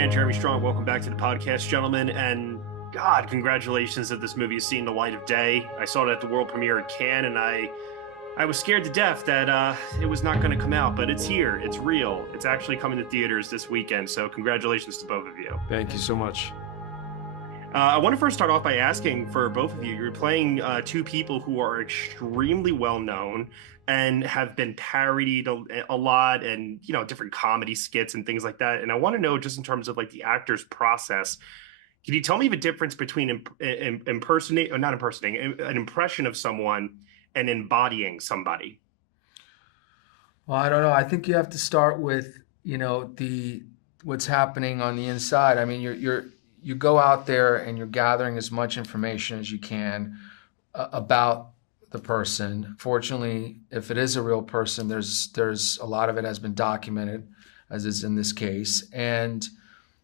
Stan, Jeremy Strong. Welcome back to the podcast, gentlemen. And God, congratulations that this movie is seeing the light of day. I saw it at the world premiere at Cannes, and I was scared to death that it was not going to come out, but it's here. It's real. It's actually coming to theaters this weekend. So congratulations to both of you. Thank you so much. I want to first start off by asking for both of you. You're playing two people who are extremely well known and have been parodied a lot, and different comedy skits and things like that. And I want to know, just in terms of like the actor's process, can you tell me the difference between impersonating, or not impersonating, an impression of someone and embodying somebody? Well, I don't know. I think you have to start with what's happening on the inside. I mean, you go out there and you're gathering as much information as you can about the person. Fortunately, if it is a real person, there's a lot of it has been documented, as is in this case, and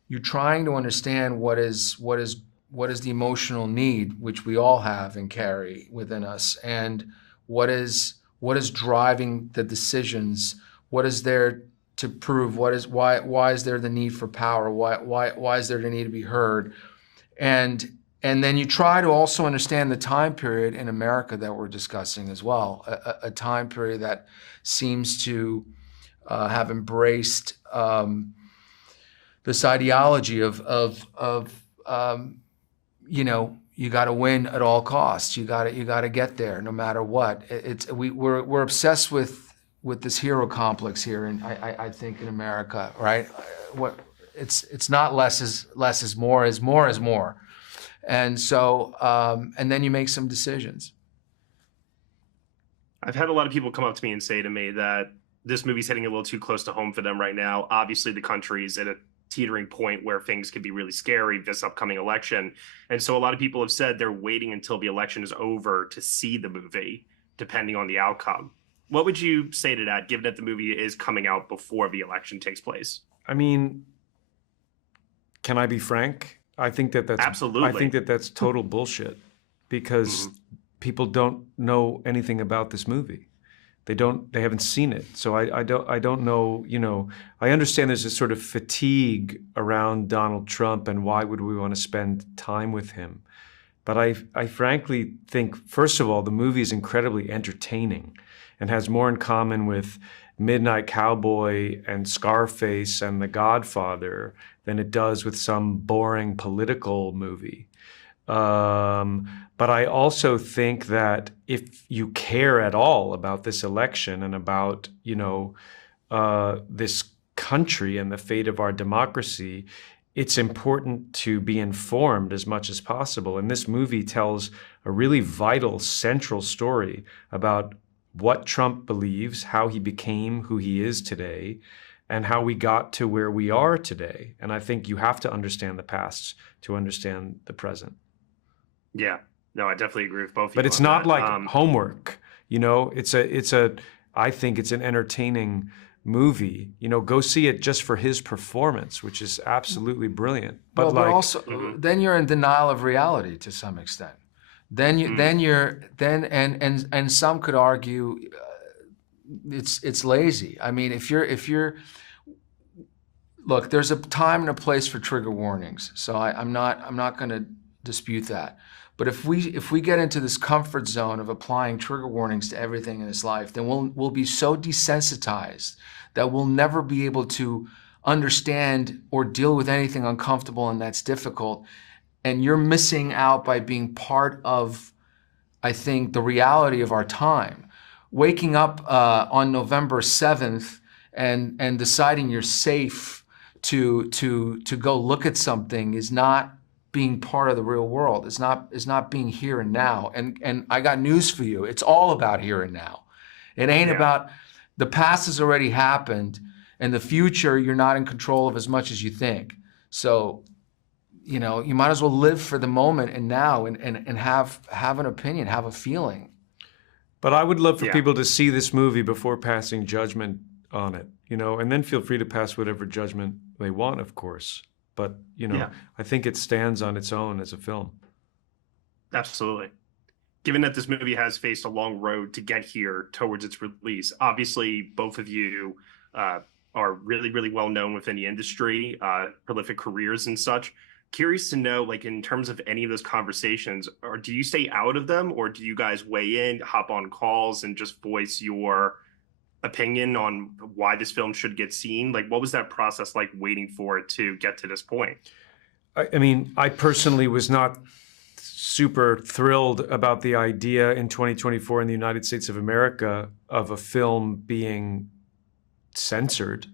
you're trying to understand what is the emotional need, which we all have and carry within us, and what is driving the decisions, what is there to prove, why is there the need for power, why is there the need to be heard, and then you try to also understand the time period in America that we're discussing as well, a time period that seems to have embraced this ideology of you got to win at all costs. You got to get there no matter what. We're obsessed with this hero complex here, and I think in America, right? It's not less is more, is more is more. And so, and then you make some decisions. I've had a lot of people come up to me and say to me that this movie's hitting a little too close to home for them right now. Obviously, the country's at a teetering point where things could be really scary this upcoming election. And so a lot of people have said they're waiting until the election is over to see the movie, depending on the outcome. What would you say to that, given that the movie is coming out before the election takes place? I mean, can I be frank? I think that's absolutely. I think that's total bullshit, because people don't know anything about this movie. They haven't seen it. So I don't know, I understand there's a sort of fatigue around Donald Trump and why would we want to spend time with him. But I frankly think, first of all, the movie is incredibly entertaining and has more in common with Midnight Cowboy and Scarface and The Godfather than it does with some boring political movie. But I also think that if you care at all about this election and about, this country and the fate of our democracy, it's important to be informed as much as possible. And this movie tells a really vital, central story about what Trump believes, how he became who he is today, and how we got to where we are today. And I think you have to understand the past to understand the present. Yeah, no, I definitely agree with both of you. But it's not like homework, I think it's an entertaining movie. Go see it just for his performance, which is absolutely brilliant. But also, then you're in denial of reality to some extent. Then some could argue it's lazy. I mean, if you're look, there's a time and a place for trigger warnings. So I'm not going to dispute that. But if we get into this comfort zone of applying trigger warnings to everything in this life, then we'll be so desensitized that we'll never be able to understand or deal with anything uncomfortable and that's difficult. And you're missing out by being part of, I think, the reality of our time. Waking up on November 7th and deciding you're safe to go look at something is not being part of the real world. It's not being here and now. And I got news for you. It's all about here and now. It ain't about the past has already happened, and the future you're not in control of as much as you think. So, you might as well live for the moment and now and have an opinion, have a feeling. But I would love for people to see this movie before passing judgment on it, and then feel free to pass whatever judgment they want, of course. But, I think it stands on its own as a film. Absolutely. Given that this movie has faced a long road to get here towards its release, obviously both of you are really, really well known within the industry, prolific careers and such. Curious to know, like, in terms of any of those conversations, or do you stay out of them, or do you guys weigh in, hop on calls, and just voice your opinion on why this film should get seen? Like, what was that process like waiting for it to get to this point? I mean, I personally was not super thrilled about the idea in 2024 in the United States of America of a film being censored.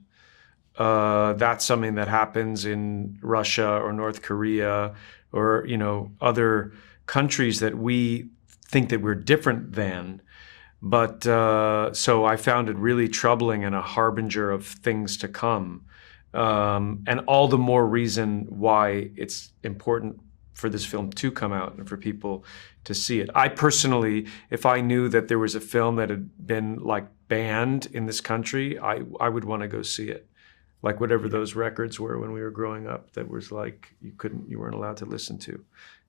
That's something that happens in Russia or North Korea or, you know, other countries that we think that we're different than. But so I found it really troubling and a harbinger of things to come. And all the more reason why it's important for this film to come out and for people to see it. I personally, if I knew that there was a film that had been like banned in this country, I would want to go see it. Like whatever those records were when we were growing up that was like you weren't allowed to listen to.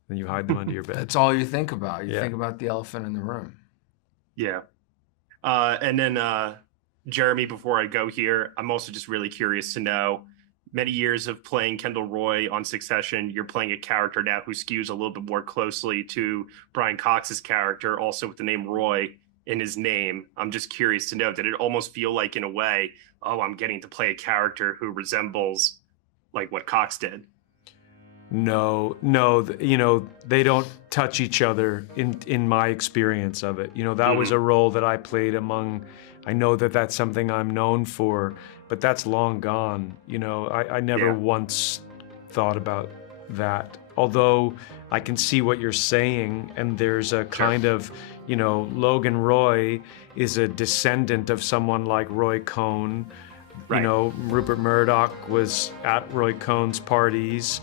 And you hide them under your bed. That's all you think about. You think about the elephant in the room. Yeah. And then Jeremy, before I go here, I'm also just really curious to know, many years of playing Kendall Roy on Succession, you're playing a character now who skews a little bit more closely to Brian Cox's character, also with the name Roy in his name. I'm just curious to know, did it almost feel like, in a way, oh, I'm getting to play a character who resembles like what Cox did? No, you know, they don't touch each other in my experience of it. You know, that was a role that I played among, I know that that's something I'm known for, but that's long gone. You know, I never once thought about that. Although I can see what you're saying, and there's a kind of, you know, Logan Roy is a descendant of someone like Roy Cohn. You know, Rupert Murdoch was at Roy Cohn's parties.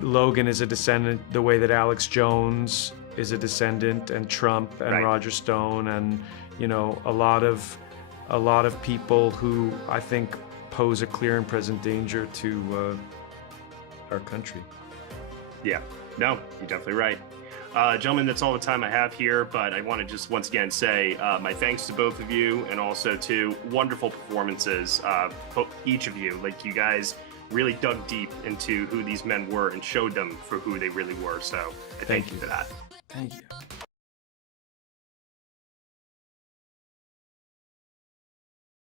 Logan is a descendant the way that Alex Jones is a descendant, and Trump and Roger Stone, and, you know, a lot of people who I think pose a clear and present danger to our country. Yeah, no, you're definitely right. Gentlemen, that's all the time I have here, but I want to just once again say my thanks to both of you, and also to wonderful performances, each of you. Like, you guys really dug deep into who these men were and showed them for who they really were. So I thank you for that. Thank you.